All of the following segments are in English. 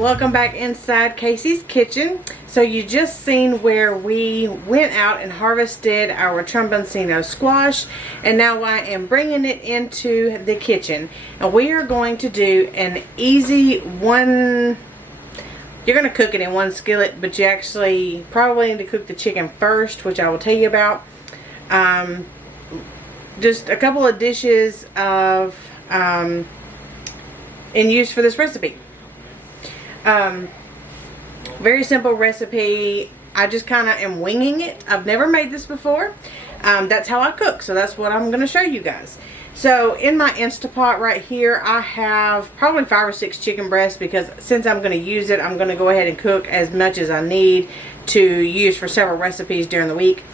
Welcome back inside Casey's kitchen. So you just seen where we went out and harvested our Tromboncino squash, and now I am bringing it into the kitchen, and we are going to do an easy one. You're going to cook it in one skillet, but you actually probably need to cook the chicken first, which I will tell you about. Just a couple of dishes of in use for this recipe. Very simple recipe. I just kind of am winging it. I've never made this before. That's how I cook, so that's what I'm going to show you guys. So in my Instapot right here, I have probably 5 or 6 chicken breasts, because since I'm going to use it, I'm going to go ahead and cook as much as I need to use for several recipes during the week.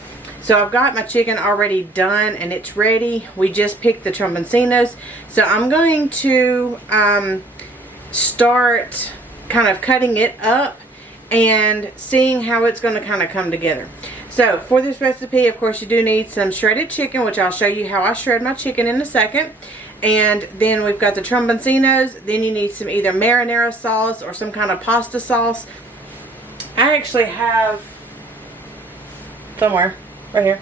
So I've got my chicken already done and it's ready. We just picked the Tromboncinos. So I'm going to start kind of cutting it up and seeing how it's going to kind of come together. So for this recipe, of course, you do need some shredded chicken, which I'll show you how I shred my chicken in a second. And then we've got the Tromboncinos. Then you need some either marinara sauce or some kind of pasta sauce. I actually have somewhere right here.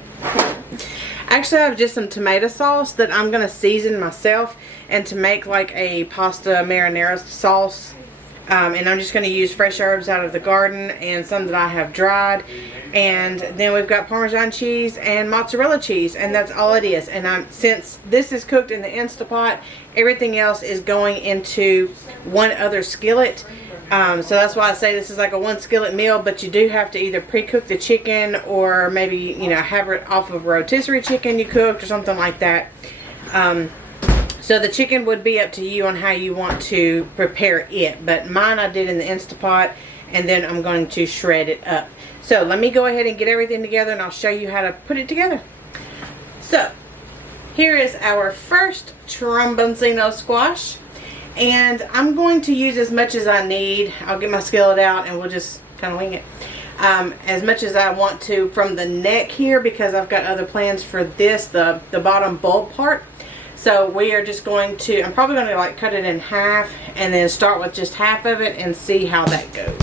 Actually, I have just some tomato sauce that I'm going to season myself and to make like a pasta marinara sauce. And I'm just going to use fresh herbs out of the garden and some that I have dried. And then we've got Parmesan cheese and mozzarella cheese, and that's all it is. And since this is cooked in the Instapot, everything else is going into one other skillet. So that's why I say this is like a 1 skillet meal, but you do have to either pre-cook the chicken or maybe, you know, have it off of rotisserie chicken you cooked or something like that. So the chicken would be up to you on how you want to prepare it, but mine I did in the Instapot, and then I'm going to shred it up. So let me go ahead and get everything together, and I'll show you how to put it together. So here is our first Tromboncino squash. And I'm going to use as much as I need. I'll get my skillet out and we'll just kind of wing it. As much as I want to from the neck here, because I've got other plans for this, the bottom bulb part. So we are just going to, I'm probably going to like cut it in half and then start with just half of it and see how that goes.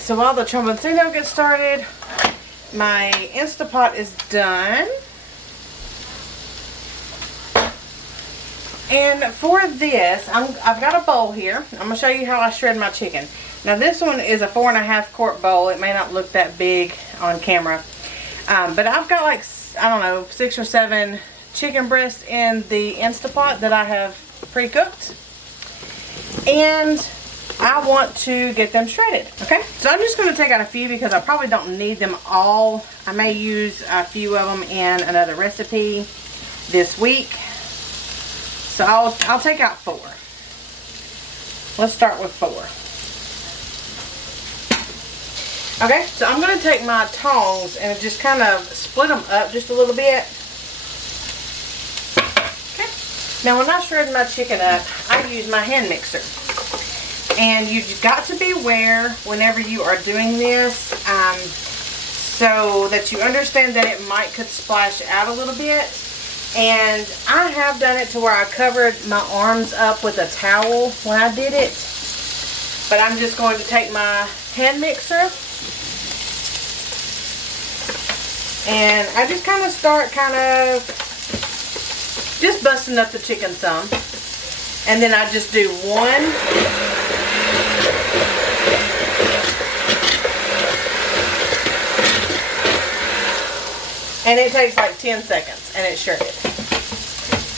So while the Tromboncino gets started, my Instapot is done. And for this, I've got a bowl here. I'm going to show you how I shred my chicken. Now this one is a 4.5 quart bowl. It may not look that big on camera. But I've got like, I don't know, 6 or 7 chicken breasts in the Instapot that I have pre-cooked. And I want to get them shredded. Okay, so I'm just going to take out a few because I probably don't need them all. I may use a few of them in another recipe this week. So I'll take out 4. Let's start with 4. Okay, so I'm going to take my tongs and just kind of split them up just a little bit. Okay, now when I shred my chicken up, I use my hand mixer. And you've got to beware whenever you are doing this, so that you understand that it could splash out a little bit. And I have done it to where I covered my arms up with a towel when I did it. But I'm just going to take my hand mixer and I just kind of start just busting up the chicken some. And then I just do 1. And it takes like 10 seconds and it's shredded.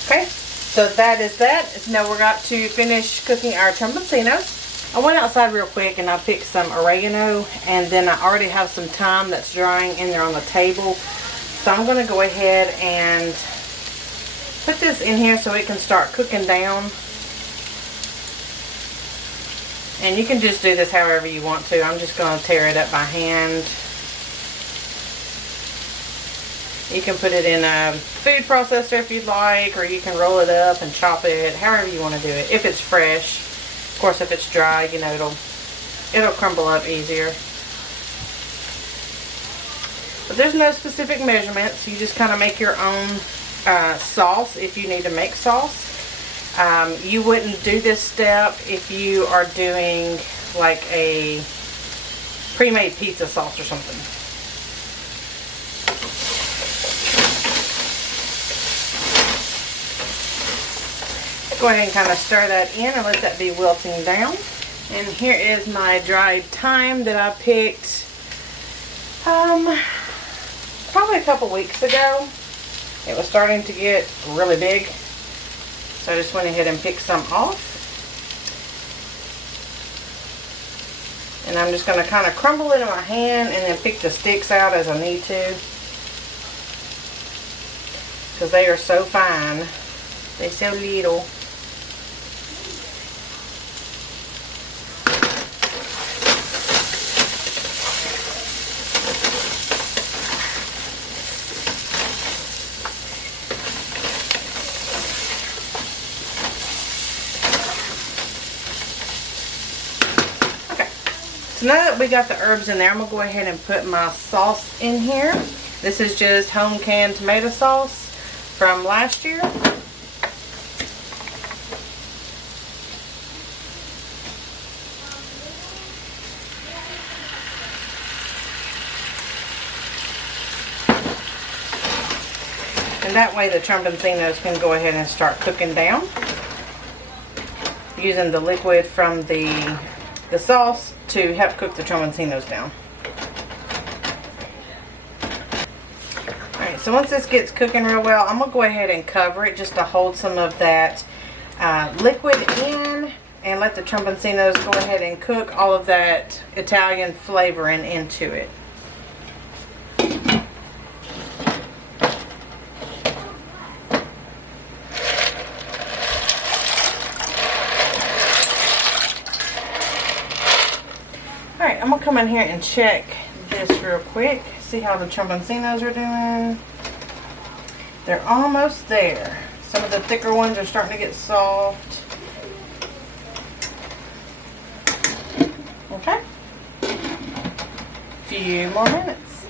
Okay, so that is that. Now we're got to finish cooking our Tromboncinos. I went outside real quick and I picked some oregano, and then I already have some thyme that's drying in there on the table. So I'm going to go ahead and put this in here so it can start cooking down. And you can just do this however you want to. I'm just going to tear it up by hand. You can put it in a food processor if you'd like, or you can roll it up and chop it, however you want to do it. If it's fresh, of course, if it's dry, you know, it'll crumble up easier. But there's no specific measurements. You just kind of make your own sauce if you need to make sauce. You wouldn't do this step if you are doing like a pre-made pizza sauce or something. Go ahead and kind of stir that in and let that be wilting down. And here is my dried thyme that I picked probably a couple weeks ago. It was starting to get really big, so I just went ahead and picked some off. And I'm just going to kind of crumble it in my hand and then pick the sticks out as I need to, because they are so fine. They're so little. So now that we got the herbs in there, I'm going to go ahead and put my sauce in here. This is just home canned tomato sauce from last year. And that way the tromboncinos can go ahead and start cooking down. Using the liquid from the sauce to help cook the tromboncinos down. Alright, so once this gets cooking real well, I'm going to go ahead and cover it just to hold some of that liquid in and let the tromboncinos go ahead and cook all of that Italian flavoring into it. Alright, I'm going to come in here and check this real quick. See how the tromboncinos are doing. They're almost there. Some of the thicker ones are starting to get soft. Okay. Few more minutes.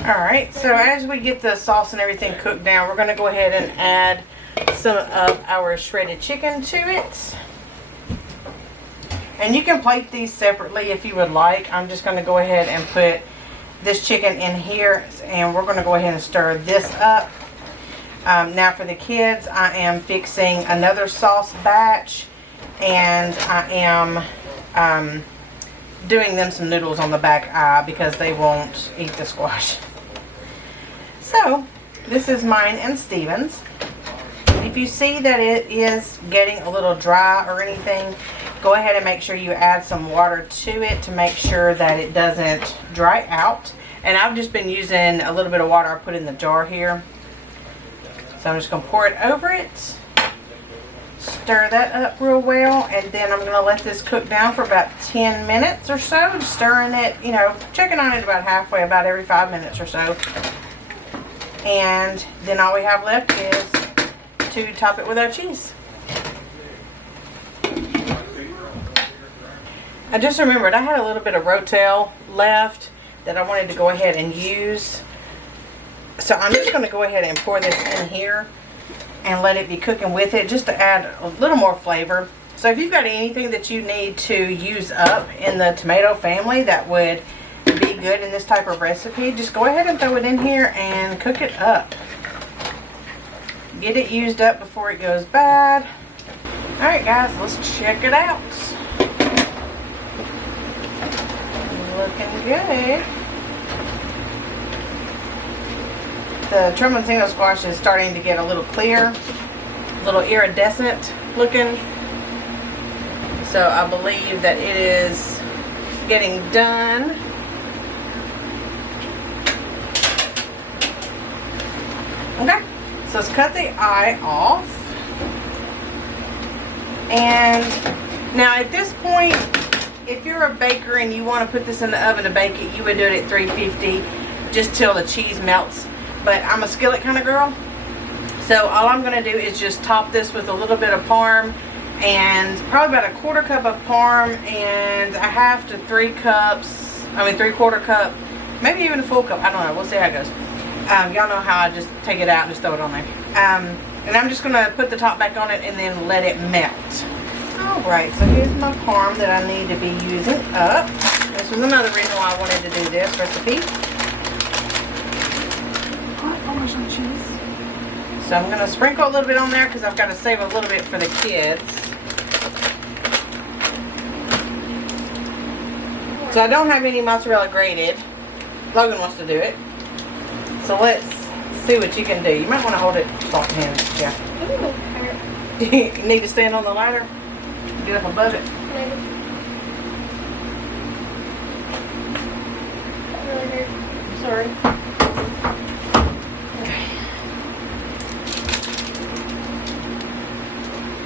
Alright, so as we get the sauce and everything cooked down, we're going to go ahead and add some of our shredded chicken to it. And you can plate these separately if you would like. I'm just going to go ahead and put this chicken in here, and we're going to go ahead and stir this up. Now for the kids, I am fixing another sauce batch, and I am doing them some noodles on the back eye because they won't eat the squash. So this is mine and Steven's. If you see that it is getting a little dry or anything, go ahead and make sure you add some water to it to make sure that it doesn't dry out. And I've just been using a little bit of water I put in the jar here. So I'm just going to pour it over it. Stir that up real well. And then I'm going to let this cook down for about 10 minutes or so. Just stirring it, you know, checking on it about halfway, about every 5 minutes or so. And then all we have left is to top it with our cheese. I just remembered I had a little bit of Rotel left that I wanted to go ahead and use. So I'm just going to go ahead and pour this in here and let it be cooking with it just to add a little more flavor. So if you've got anything that you need to use up in the tomato family that would be good in this type of recipe, just go ahead and throw it in here and cook it up. Get it used up before it goes bad. Alright guys, let's check it out. Looking good. The tromboncino squash is starting to get a little clear, a little iridescent looking. So I believe that it is getting done. Okay, so let's cut the eye off. And now at this point, if you're a baker and you want to put this in the oven to bake it, you would do it at 350 just till the cheese melts but I'm a skillet kind of girl. So all I'm going to do is just top this with a little bit of Parm, and probably about a 1/4 cup of Parm and a 1/2 to 3 cups, I mean 3/4 cup, maybe even a full cup. I don't know. We'll see how it goes. Y'all know how I just take it out and just throw it on there. And I'm just going to put the top back on it and then let it melt. Alright, so here's my Parm that I need to be using up. This was another reason why I wanted to do this recipe. Parmesan cheese. So I'm going to sprinkle a little bit on there because I've got to save a little bit for the kids. So I don't have any mozzarella grated. Logan wants to do it. So let's see what you can do. You might want to hold it soft hands. Yeah. You need to stand on the ladder. Get up above it. Maybe. That really hurt. Sorry.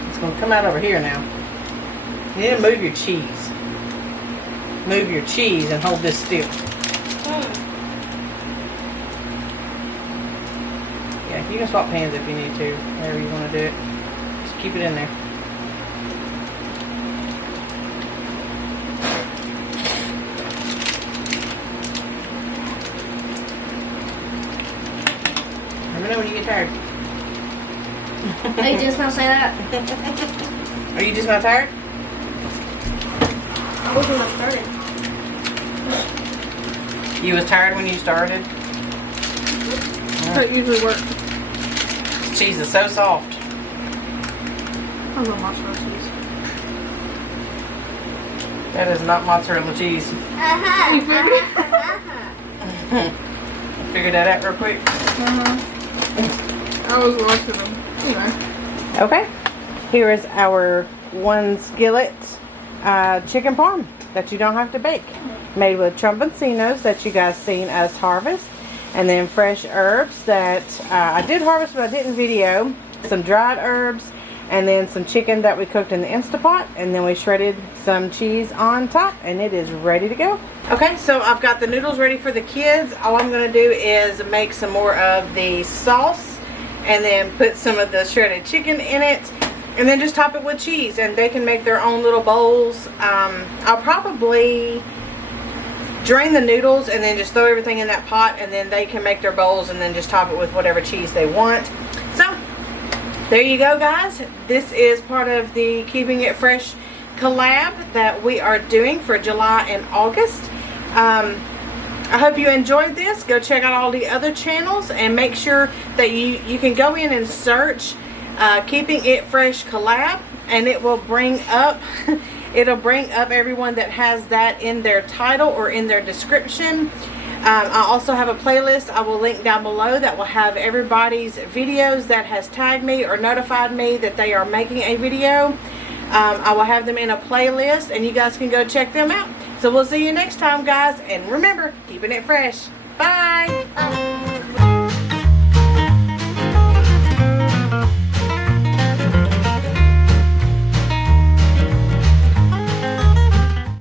It's going to come out over here now. You need to move your cheese. Move your cheese and hold this still. Yeah, you can swap pans if you need to. However you want to do it. Just keep it in there. Let me know when you get tired. Are you just gonna say that? Are you just not tired? I wasn't when I started. You was tired when you started? That usually works. This cheese is so soft. I love mozzarella cheese. That is not mozzarella cheese. You Figured that out real quick. I was watching them. Anyway. Okay. Here is our 1 skillet chicken parm that you don't have to bake. Made with tromboncinos that you guys seen us harvest. And then fresh herbs that I did harvest but I didn't video. Some dried herbs. And then some chicken that we cooked in the Instapot. And then we shredded some cheese on top. And it is ready to go. Okay, so I've got the noodles ready for the kids. All I'm going to do is make some more of the sauce. And then put some of the shredded chicken in it. And then just top it with cheese. And they can make their own little bowls. I'll probably drain the noodles and then just throw everything in that pot. And then they can make their bowls and then just top it with whatever cheese they want. So, there you go, guys. This is part of the Keeping It Fresh collab that we are doing for July and August. I hope you enjoyed this. Go check out all the other channels and make sure that you can go in and search Keeping It Fresh collab, and it will bring up everyone that has that in their title or in their description. I also have a playlist I will link down below that will have everybody's videos that has tagged me or notified me that they are making a video. I will have them in a playlist and you guys can go check them out. So we'll see you next time, guys, and remember, keeping it fresh. Bye!